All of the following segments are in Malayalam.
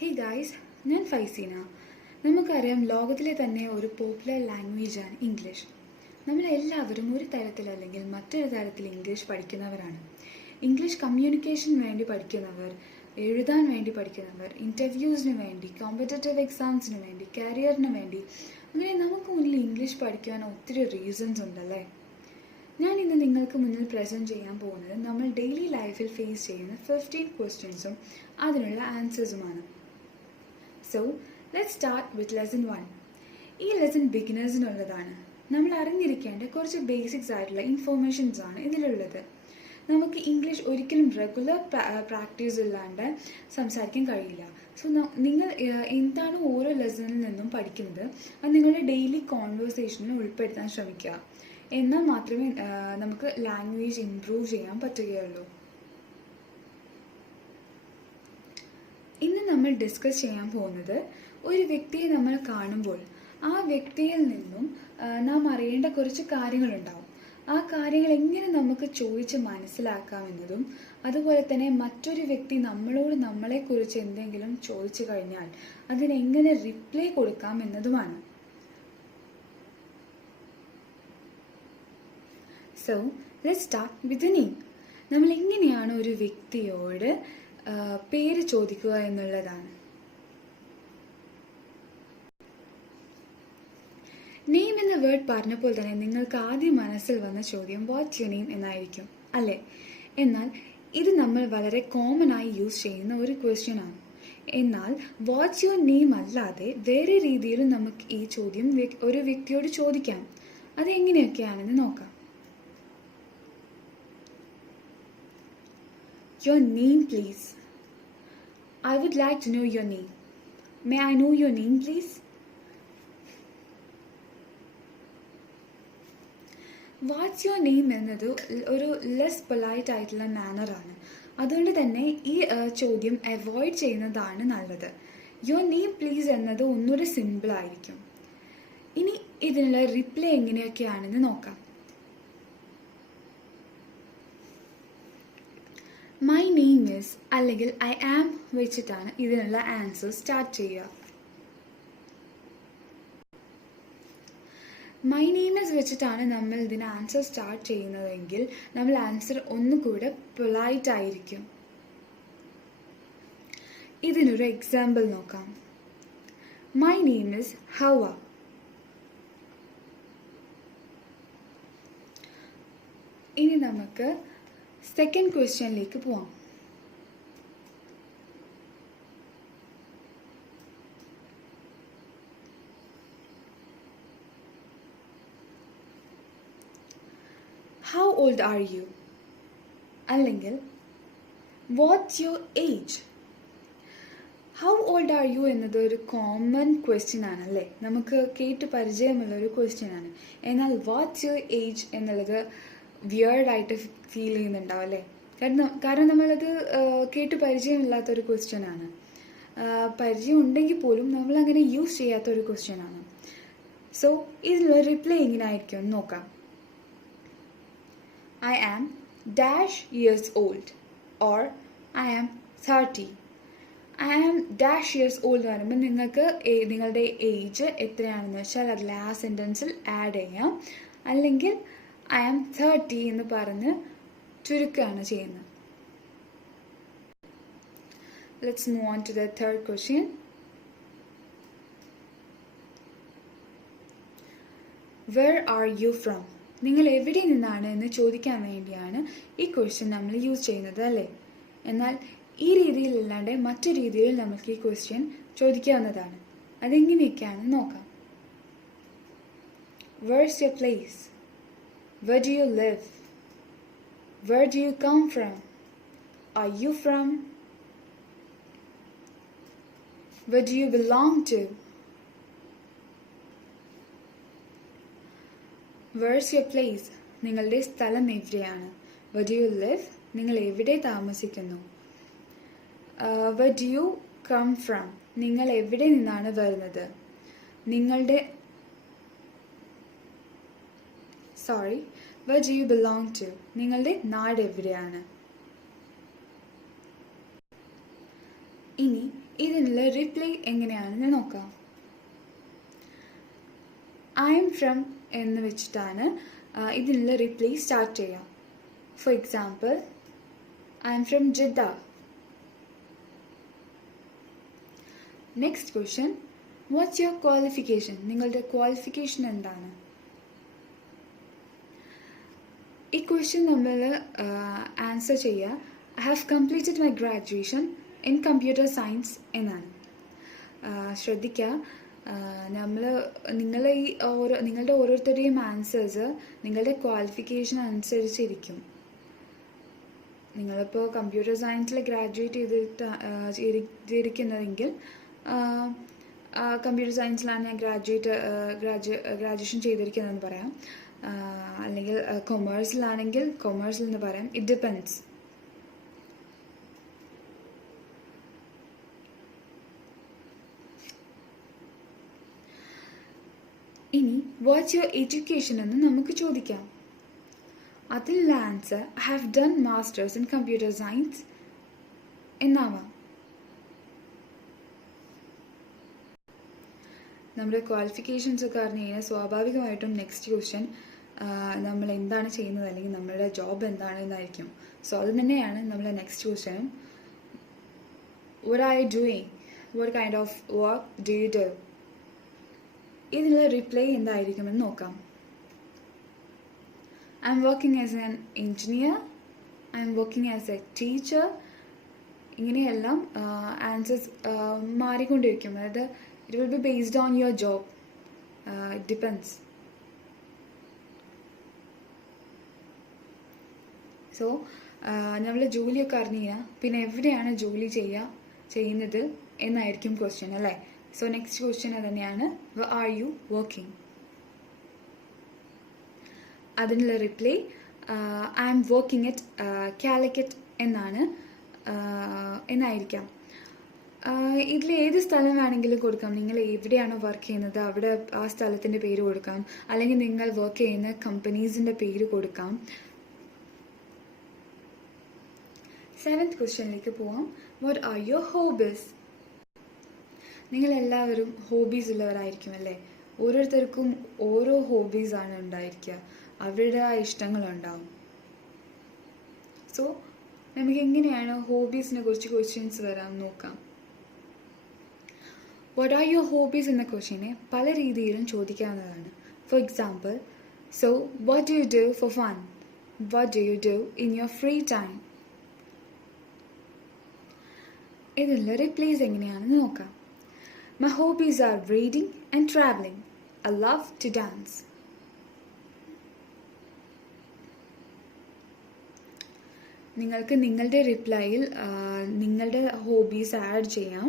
ഹേ ഗായ്സ്, ഞാൻ ഫൈസീന. നമുക്കറിയാം ലോകത്തിലെ തന്നെ ഒരു പോപ്പുലർ ലാംഗ്വേജാണ് ഇംഗ്ലീഷ്. നമ്മളെല്ലാവരും ഒരു തരത്തിലല്ലെങ്കിൽ മറ്റൊരു തരത്തിൽ ഇംഗ്ലീഷ് പഠിക്കുന്നവരാണ്. ഇംഗ്ലീഷ് കമ്മ്യൂണിക്കേഷന് വേണ്ടി പഠിക്കുന്നവർ, എഴുതാൻ വേണ്ടി പഠിക്കുന്നവർ, ഇൻ്റർവ്യൂസിന് വേണ്ടി, കോമ്പറ്റേറ്റീവ് എക്സാംസിന് വേണ്ടി, കരിയറിന് വേണ്ടി, അങ്ങനെ നമുക്ക് മുന്നിൽ ഇംഗ്ലീഷ് പഠിക്കാൻ ഒത്തിരി റീസൺസ് ഉണ്ടല്ലേ. ഞാൻ ഇന്ന് നിങ്ങൾക്ക് മുന്നിൽ പ്രസൻറ്റ് ചെയ്യാൻ പോകുന്നത് നമ്മൾ ഡെയിലി ലൈഫിൽ ഫേസ് ചെയ്യുന്ന 15 ക്വസ്റ്റ്യൻസും അതിനുള്ള ആൻസേഴ്സുമാണ്. So let's start with lesson 1. ഈ ലെസൺ ബിഗിനേഴ്സിനുള്ളതാണ്. നമ്മൾ അറിഞ്ഞിരിക്കേണ്ട കുറച്ച് ബേസിക്സ് ആയിട്ടുള്ള ഇൻഫോർമേഷൻസ് ആണ് ഇതിലുള്ളത്. നമുക്ക് ഇംഗ്ലീഷ് ഒരിക്കലും റെഗുലർ പ്രാക്ടീസ് ഇല്ലാണ്ട് സംസാരിക്കാൻ കഴിയില്ല. സോ നിങ്ങൾ എന്താണ് ഓരോ ലെസണിൽ നിന്നും പഠിക്കുന്നത് അത് നിങ്ങളുടെ ഡെയിലി കോൺവേഴ്സേഷനിൽ ഉൾപ്പെടുത്താൻ ശ്രമിക്കുക. എന്നാൽ മാത്രമേ നമുക്ക് ലാംഗ്വേജ് ഇംപ്രൂവ് ചെയ്യാൻ പറ്റുകയുള്ളൂ. ഇന്ന് നമ്മൾ ഡിസ്കസ് ചെയ്യാൻ പോകുന്നത് ഒരു വ്യക്തിയെ നമ്മൾ കാണുമ്പോൾ ആ വ്യക്തിയിൽ നിന്നും നാം അറിയേണ്ട കുറച്ച് കാര്യങ്ങളുണ്ടാവും. ആ കാര്യങ്ങൾ എങ്ങനെ നമുക്ക് ചോദിച്ച് മനസ്സിലാക്കാമെന്നതും അതുപോലെ തന്നെ മറ്റൊരു വ്യക്തി നമ്മളോട് നമ്മളെക്കുറിച്ച് എന്തെങ്കിലും ചോദിച്ചു കഴിഞ്ഞാൽ അതിനെങ്ങനെ റിപ്ലൈ കൊടുക്കാം എന്നതുമാണ്. So let's start with the name. നമ്മൾ എങ്ങനെയാണ് ഒരു വ്യക്തിയോട് പേര് ചോദിക്കുക എന്നുള്ളതാണ്. നെയിം എന്ന വേർഡ് പറഞ്ഞപ്പോൾ തന്നെ നിങ്ങൾക്ക് ആദ്യം മനസ്സിൽ വന്ന ചോദ്യം വാട്ട്സ് യുവർ നെയിം എന്നായിരിക്കും അല്ലേ? എന്നാൽ ഇത് നമ്മൾ വളരെ കോമൺ ആയി യൂസ് ചെയ്യുന്ന ഒരു ക്വസ്റ്റ്യൻ ആണ്. എന്നാൽ വാട്ട്സ് യുവർ നെയിം അല്ലാതെ വേറെ രീതിയിലും നമുക്ക് ഈ ചോദ്യം ഒരു വ്യക്തിയോട് ചോദിക്കാം. അതെങ്ങനെയൊക്കെയാണെന്ന് നോക്കാം. Your name, please. I would like to know your name. May I know your name, please? What's your name എന്നത് ഒരു ലെസ് പൊളൈറ്റ് ആയിട്ടുള്ള മാനറാണ്. അതുകൊണ്ട് തന്നെ ഈ ചോദ്യം അവോയ്ഡ് ചെയ്യുന്നതാണ് നല്ലത്. യുവർ നെയിം പ്ലീസ് എന്നത് ഒന്നുകൂടെ സിമ്പിൾ ആയിരിക്കും. ഇനി ഇതിനുള്ള റിപ്ലൈ എങ്ങനെയൊക്കെയാണെന്ന് നോക്കാം. മൈ നെയിം ഈസ് അല്ലെങ്കിൽ ഐ ആം വെച്ചിട്ടാണ് ഇതിനുള്ള ആൻസർ സ്റ്റാർട്ട് ചെയ്യുക. മൈ നെയിം ഈസ് വെച്ചിട്ടാണ് നമ്മൾ ഇതിന് ആൻസർ സ്റ്റാർട്ട് ചെയ്യുന്നതെങ്കിൽ നമ്മൾ ആൻസർ ഒന്നുകൂടെ പൊളൈറ്റ് ആയിരിക്കും. ഇതിനൊരു എക്സാമ്പിൾ നോക്കാം. മൈ നെയിം ഈസ് ഹവ. ഇനി നമുക്ക് സെക്കൻഡ് ക്വസ്റ്റ്യനിലേക്ക് പോവാം. ഹൗ ഓൾഡ് ആർ യു അല്ലെങ്കിൽ what's your age. How old are you എന്നത് ഒരു കോമൺ ക്വസ്റ്റ്യൻ ആണല്ലേ, നമുക്ക് കേട്ട് പരിചയമുള്ള ഒരു ക്വസ്റ്റ്യൻ ആണ്. എന്നാൽ വാട്ട്സ് യുവർ ഏജ് എന്നുള്ളത് വിയേർഡായിട്ട് ഫീൽ ചെയ്യുന്നുണ്ടാവും അല്ലേ? കാരണം നമ്മളത് കേട്ട് പരിചയമില്ലാത്തൊരു ക്വസ്റ്റ്യൻ ആണ്. പരിചയം ഉണ്ടെങ്കിൽ പോലും നമ്മളങ്ങനെ യൂസ് ചെയ്യാത്തൊരു ക്വസ്റ്റ്യൻ ആണ്. സോ ഇതിനുള്ള റിപ്ലൈ എങ്ങനെ ആയിരിക്കും എന്ന് നോക്കാം. I am dash years old or I am 30. I am dash years old എന്ന് പറയുമ്പോൾ നിങ്ങൾക്ക് നിങ്ങളുടെ ഏജ് എത്രയാണെന്ന് വെച്ചാൽ അതിൽ ആ സെൻറ്റൻസിൽ ആഡ് ചെയ്യാം. അല്ലെങ്കിൽ ഐ ആം 30 എന്ന് പറഞ്ഞ് ചുരുക്കുകയാണ് ചെയ്യുന്നത്. Let's move on to the third question. Where are you from. നിങ്ങൾ എവിടെ നിന്നാണ് എന്ന് ചോദിക്കാൻ വേണ്ടിയാണ് ഈ ക്വസ്റ്റ്യൻ നമ്മൾ യൂസ് ചെയ്യുന്നത് അല്ലേ? എന്നാൽ ഈ രീതിയിലല്ലാണ്ട് മറ്റു രീതിയിൽ നമുക്ക് ഈ ക്വസ്റ്റ്യൻ ചോദിക്കാവുന്നതാണ്. അതെങ്ങനെയൊക്കെയാണെന്ന് നോക്കാം. Where's your place. Where do you live? Where do you come from? Are you from? Where do you belong to? Where's your place? നിങ്ങളുടെ സ്ഥലം എവിടെയാണ്? Where do you live? നിങ്ങൾ എവിടെ താമസിക്കുന്നു? Where do you come from? നിങ്ങൾ എവിടെ നിന്നാണ് വരുന്നത്? Where do you belong to? നിങ്ങളുടെ നാട് എവിടെയാണ്? ഇനി ഇതിനുള്ള റിപ്ലൈ എങ്ങനെയാണെന്ന് നോക്കാം. ഐ എം ഫ്രം എന്ന് വെച്ചിട്ടാണ് ഇതിനുള്ള റിപ്ലൈ സ്റ്റാർട്ട് ചെയ്യാം. Four example, I am from Jeddah. Next question, what's your qualification? നിങ്ങളുടെ ക്വാളിഫിക്കേഷൻ എന്താണ്? ഈ ക്വസ്റ്റ്യൻ നമ്മൾ ആൻസർ ചെയ്യുക I have completed my graduation in computer science എന്നാണ്. ശ്രദ്ധിക്കുക, നിങ്ങളുടെ ഓരോരുത്തരുടെയും ആൻസേഴ്സ് നിങ്ങളുടെ ക്വാളിഫിക്കേഷൻ അനുസരിച്ചിരിക്കും. നിങ്ങളിപ്പോൾ കമ്പ്യൂട്ടർ സയൻസിൽ ഗ്രാജുവേറ്റ് ചെയ്തിരിക്കുന്നതെങ്കിൽ കമ്പ്യൂട്ടർ സയൻസിലാണ് ഞാൻ ഗ്രാജുവേഷൻ ചെയ്തിരിക്കുന്നതെന്ന് പറയാം. അല്ലെങ്കിൽ കൊമേഴ്സിലാണെങ്കിൽ കൊമേഴ്സിൽ എന്ന് പറയാം. It depends. ഇനി വാട്ട്സ് യുവർ എഡ്യൂക്കേഷൻ എന്ന് നമുക്ക് ചോദിക്കാം. അതിലുള്ള answer I have done masters in computer science എന്നാവാം. നമ്മുടെ ക്വാളിഫിക്കേഷൻസ് ഒക്കെ അറിഞ്ഞു കഴിഞ്ഞാൽ സ്വാഭാവികമായിട്ടും നെക്സ്റ്റ് ക്വസ്റ്റ്യൻ നമ്മൾ എന്താണ് ചെയ്യുന്നത് അല്ലെങ്കിൽ നമ്മളുടെ ജോബ് എന്താണെന്നായിരിക്കും. സോ അത് തന്നെയാണ് നമ്മളെ നെക്സ്റ്റ് ക്വസ്റ്റ്യനും. What are you doing? What kind of work do you do? ഇതിനുള്ള റിപ്ലൈ എന്തായിരിക്കുമെന്ന് നോക്കാം. I am working as an engineer, I am working as A teacher. ഇങ്ങനെയെല്ലാം ആൻസേഴ്സ് മാറിക്കൊണ്ടിരിക്കും. അതായത് it will be based on your job. It depends. So നമ്മൾ ജോലിയൊക്കെ അറിഞ്ഞു കഴിഞ്ഞാൽ പിന്നെ എവിടെയാണ് ജോലി ചെയ്യുന്നത് എന്നായിരിക്കും ക്വസ്റ്റ്യൻ അല്ലേ. സോ നെക്സ്റ്റ് ക്വസ്റ്റ്യൻ തന്നെയാണ് where are you working? അതിനുള്ള reply I am working at Calicut എന്നായിരിക്കാം. ഇതിൽ ഏത് സ്ഥലം വേണമെങ്കിലും കൊടുക്കാം. നിങ്ങൾ എവിടെയാണോ വർക്ക് ചെയ്യുന്നത് അവിടെ ആ സ്ഥലത്തിൻ്റെ പേര് കൊടുക്കാം. അല്ലെങ്കിൽ നിങ്ങൾ വർക്ക് ചെയ്യുന്ന കമ്പനീസിൻ്റെ പേര് കൊടുക്കാം. 7th ക്വസ്റ്റ്യനിലേക്ക് പോവാം. What are your hobbies? നിങ്ങളെല്ലാവരും ഹോബീസ് ഉള്ളവരായിരിക്കും അല്ലേ. ഓരോരുത്തർക്കും ഓരോ ഹോബീസാണ് ഉണ്ടായിരിക്കുക. അവരുടെ ഇഷ്ടങ്ങളുണ്ടാവും. സോ നമുക്ക് എങ്ങനെയാണ് ഹോബീസിനെ കുറിച്ച് ക്വസ്റ്റ്യൻസ് വരാൻ നോക്കാം. വാട്ട് ആർ യുവർ ഹോബീസ് എന്ന ക്വസ്റ്റ്യനെ പല രീതിയിലും ചോദിക്കാവുന്നതാണ്. For example, so what do you do for fun? What do you do in your free time? ഇതിനുള്ള റിപ്ലൈസ് എങ്ങനെയാണെന്ന് നോക്കാം. My hobbies are reading and travelling. I love to dance. നിങ്ങൾക്ക് നിങ്ങളുടെ റിപ്ലൈയിൽ നിങ്ങളുടെ ഹോബീസ് ആഡ് ചെയ്യാം.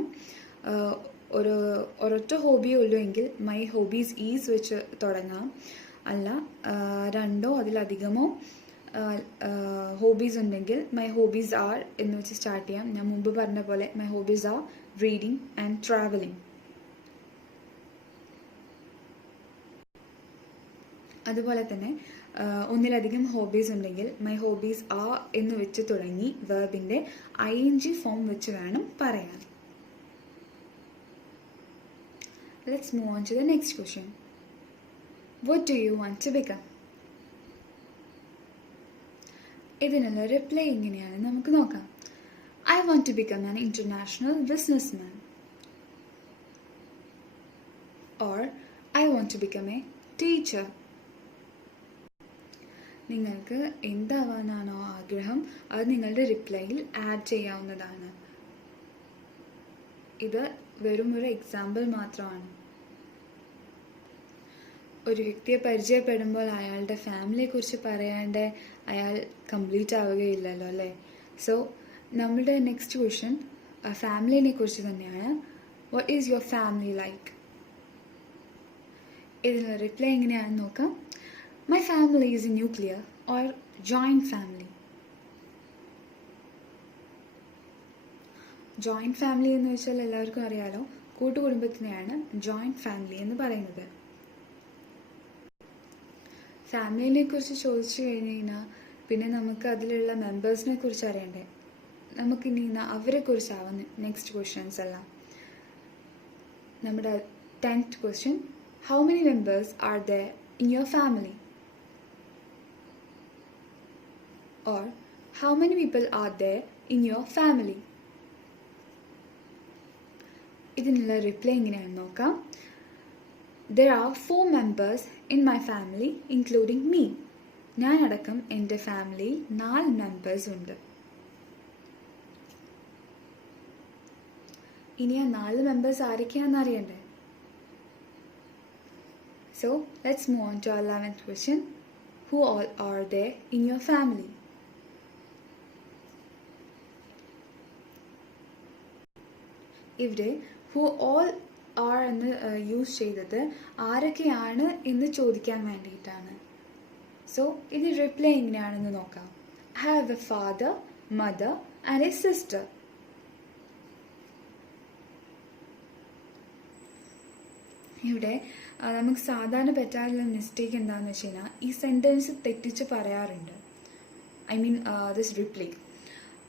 ഒരൊറ്റ ഹോബിയേ ഉള്ളൂ എങ്കിൽ മൈ ഹോബീസ് ഈസ് വെച്ച് തുടങ്ങാം. അല്ല രണ്ടോ അതിലധികമോ ഹോബീസ് ഉണ്ടെങ്കിൽ മൈ ഹോബീസ് ആർ എന്ന് വെച്ച് സ്റ്റാർട്ട് ചെയ്യാം. ഞാൻ മുമ്പ് പറഞ്ഞ പോലെ my hobbies are reading and travelling. അതുപോലെ തന്നെ ഒന്നിലധികം ഹോബീസ് ഉണ്ടെങ്കിൽ മൈ ഹോബീസ് ആർ എന്ന് വെച്ച് തുടങ്ങി വെർബിൻ്റെ ING ഫോം വെച്ച് വേണം പറയാൻ. Let's move on to the next question. What do you want to become? ഇതിനുള്ള റിപ്ലൈ എങ്ങനെയാണെന്ന് നമുക്ക് നോക്കാം. I want to become an international businessman. Or I want to become a teacher. നിങ്ങൾക്ക് എന്താവാനാണോ ആഗ്രഹം അത് നിങ്ങളുടെ റിപ്ലൈയിൽ ആഡ് ചെയ്യാവുന്നതാണ്. ഇത് വെറും ഒരു എക്സാമ്പിൾ മാത്രമാണ്. ഒരു വ്യക്തിയെ പരിചയപ്പെടുമ്പോൾ അയാളുടെ ഫാമിലിയെക്കുറിച്ച് പറയാണ്ട് അയാൾ കംപ്ലീറ്റ് ആവുകയില്ലല്ലോ അല്ലേ. സോ നമ്മുടെ നെക്സ്റ്റ് ക്വസ്റ്റ്യൻ ഫാമിലിനെ കുറിച്ച് തന്നെയാണ്. What is your family like? ഇതിനുള്ള റിപ്ലൈ എങ്ങനെയാണെന്ന് നോക്കാം. My family is A nuclear or joint family. Joint family എന്ന് വെച്ചാൽ എല്ലാവർക്കും അറിയാലോ, കൂട്ടുകുടുംബത്തിനെയാണ് ജോയിൻറ്റ് ഫാമിലി എന്ന് പറയുന്നത്. ഫാമിലിനെ കുറിച്ച് ചോദിച്ചു കഴിഞ്ഞ് കഴിഞ്ഞാൽ പിന്നെ നമുക്ക് അതിലുള്ള മെമ്പേഴ്സിനെ കുറിച്ച് അറിയണ്ടേ. നമുക്കിനി അവരെ കുറിച്ചാവും നെക്സ്റ്റ് ക്വസ്റ്റ്യൻസ് എല്ലാം. നമ്മുടെ 10th question. How many members are there in your family? Or how many people are there in your family? ഇതിനുള്ള റിപ്ലൈ എങ്ങനെയാണെന്ന് നോക്കാം. There are 4 members in my family including me. ഞാനടക്കം എൻ്റെ ഫാമിലിയിൽ 4 മെമ്പേഴ്സ് ഉണ്ട്. ഇനി ആ 4 മെമ്പേഴ്സ് ആരൊക്കെയാണെന്ന് അറിയണ്ടേ? So let's move on to our 11th question. Who all are there in your family? ഇവിടെ who all are എന്ന് യൂസ് ചെയ്തത് ആരൊക്കെയാണ് എന്ന് ചോദിക്കാൻ വേണ്ടിയിട്ടാണ്. സോ ഇതിന് റിപ്ലൈ എങ്ങനെയാണെന്ന് നോക്കാം. I have a father, mother and a sister. ഇവിടെ നമുക്ക് സാധാരണ പറ്റാറുള്ള മിസ്റ്റേക്ക് എന്താണെന്ന് വെച്ച് കഴിഞ്ഞാൽ ഈ സെൻറ്റൻസ് തെറ്റിച്ച് പറയാറുണ്ട്. I mean this reply.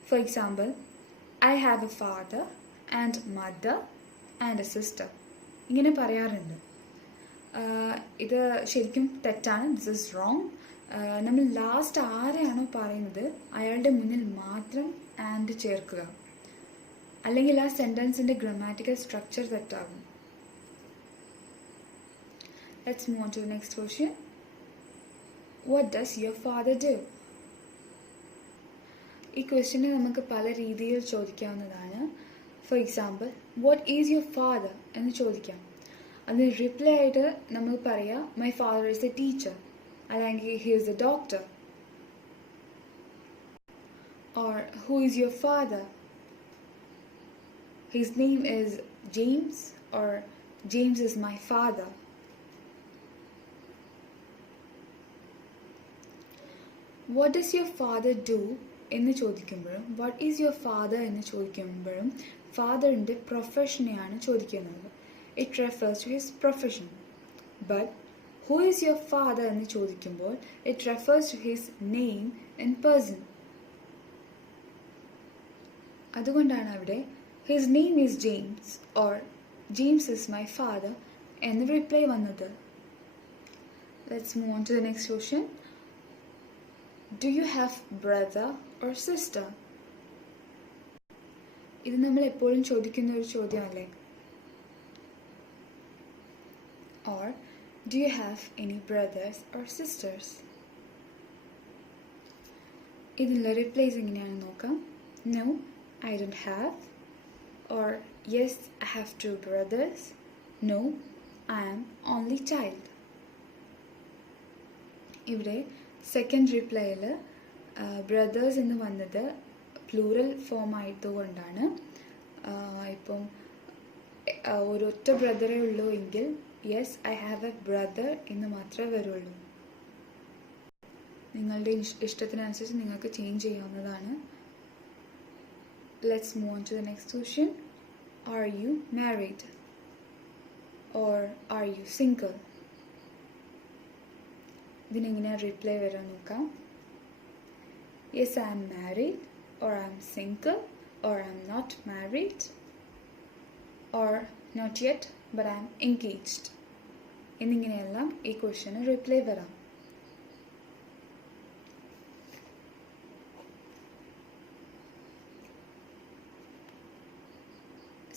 For example, I have a father and mother and a sister ഇങ്ങനെ പറയാറുണ്ട്. ഇത് ശരിക്കും തെറ്റാണ്. This is wrong. നമ്മൾ ലാസ്റ്റ് ആരെയാണോ പറയുന്നത് അയാളുടെ മുന്നിൽ മാത്രം ആൻഡ് ചേർക്കുക, അല്ലെങ്കിൽ ആ സെൻറ്റൻസിൻ്റെ ഗ്രാമാറ്റിക്കൽ സ്ട്രക്ചർ തെറ്റാകും. Let's move on to the next question. What does your father do? ഈ ക്വസ്റ്റ്യനെ നമുക്ക് പല രീതിയിൽ ചോദിക്കാവുന്നതാണ്. For example, what is your father എന്ന് ചോദിക്കാം. അതിന് റിപ്ലൈ ആയിട്ട് നമുക്ക് പറയാം, my father is a teacher, അല്ലെങ്കിൽ he is a doctor. Or who is your father? His name is James, or James is my father. What does your father do എന്ന് ചോദിക്കുമ്പോഴും വാട്ട് ഈസ് യുവർ ഫാദർ എന്ന് ചോദിക്കുമ്പോഴും ഫാദറിൻ്റെ പ്രൊഫഷനെയാണ് ചോദിക്കുന്നത്. It refers to his profession. But who is your father എന്ന് ചോദിക്കുമ്പോൾ it refers to his name and person. അതുകൊണ്ടാണ് അവിടെ his name is James or James is my father എന്ന് റിപ്ലൈ വന്നത്. Let's move on to the next question. Do you have brother or sister? ഇത് നമ്മൾ എപ്പോഴും ചോദിക്കുന്ന ഒരു ചോദ്യമല്ലേ. Or do you have any brothers or sisters? ഇതിനുള്ള റിപ്ലൈസ് എങ്ങനെയാണെന്ന് നോക്കാം. No, I don't have. Or yes, I have 2 brothers. No, I am only child. ഇവിടെ സെക്കൻഡ് റിപ്ലൈയിൽ ബ്രദേഴ്സ് എന്ന് വന്നത് പ്ലൂറൽ ഫോം ആയതുകൊണ്ടാണ്. ഇപ്പം ഒരൊറ്റ ബ്രദറേ ഉള്ളൂ എങ്കിൽ yes I have a brother എന്ന് മാത്രമേ വരുള്ളൂ. നിങ്ങളുടെ ഇഷ്ടത്തിനനുസരിച്ച് നിങ്ങൾക്ക് ചേഞ്ച് ചെയ്യാവുന്നതാണ്. Let's move on to the next question. Are you married or are you single? ഇതിനെങ്ങനെയാണ് റിപ്ലൈ വരാൻ നോക്കാം. Yes I am married, or I am single, or I am not married, or not yet but I am engaged എന്നിങ്ങനെയെല്ലാം ഈ ക്വസ്റ്റ്യന് റിപ്ലൈ വരാം.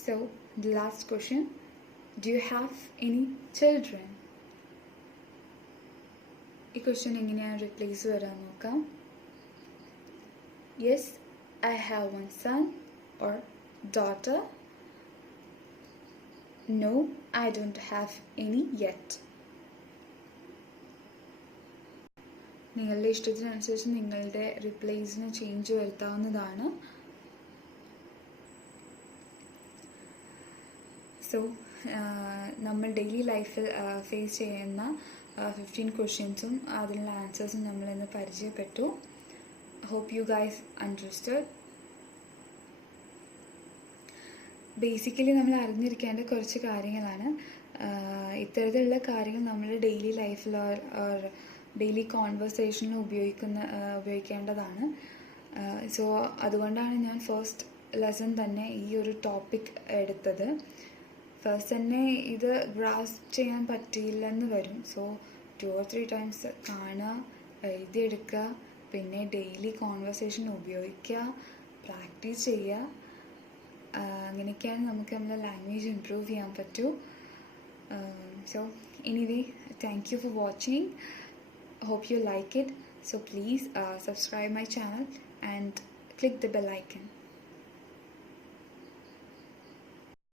So the last question, do you have any children? ഈ ക്വസ്റ്റ്യൻ എങ്ങനെയാണ് റിപ്ലേസ് വരാൻ നോക്കാം. Yes I have 1 son or daughter. No, I don't have any yet. നിങ്ങളുടെ ഇഷ്ടത്തിനനുസരിച്ച് നിങ്ങളുടെ റിപ്ലൈസിന് ചേഞ്ച് വരുത്താവുന്നതാണ്. സോ നമ്മൾ ഡെയിലി ലൈഫിൽ ഫേസ് ചെയ്യുന്ന 15 ക്വസ്റ്റ്യൻസും അതിനുള്ള ആൻസേഴ്സും നമ്മളിന്ന് പരിചയപ്പെട്ടു. Hope you guys understood. Basically നമ്മൾ അറിഞ്ഞിരിക്കേണ്ട കുറച്ച് കാര്യങ്ങളാണ്. ഇത്തരത്തിലുള്ള കാര്യങ്ങൾ നമ്മൾ ഡെയിലി ലൈഫിൽ ഡെയിലി കോൺവെർസേഷനിൽ ഉപയോഗിക്കേണ്ടതാണ്. സോ അതുകൊണ്ടാണ് ഞാൻ ഫസ്റ്റ് ലെസൺ തന്നെ ഈ ഒരു ടോപ്പിക് എടുത്തത്. ഫസ്റ്റ് തന്നെ ഇത് ഗ്രാസ്പ് ചെയ്യാൻ പറ്റിയില്ലെന്ന് വരും. സോ 2 or 3 ടൈംസ് കാണുക, എഴുതിയെടുക്കുക, പിന്നെ ഡെയിലി കോൺവെർസേഷൻ ഉപയോഗിക്കുക, പ്രാക്ടീസ് ചെയ്യുക. അങ്ങനെയൊക്കെയാണ് നമുക്ക് നമ്മുടെ ലാംഗ്വേജ് ഇംപ്രൂവ് ചെയ്യാൻ പറ്റൂ. So anyway, thank you for watching. Hope you like it. So please subscribe my channel and click the bell icon.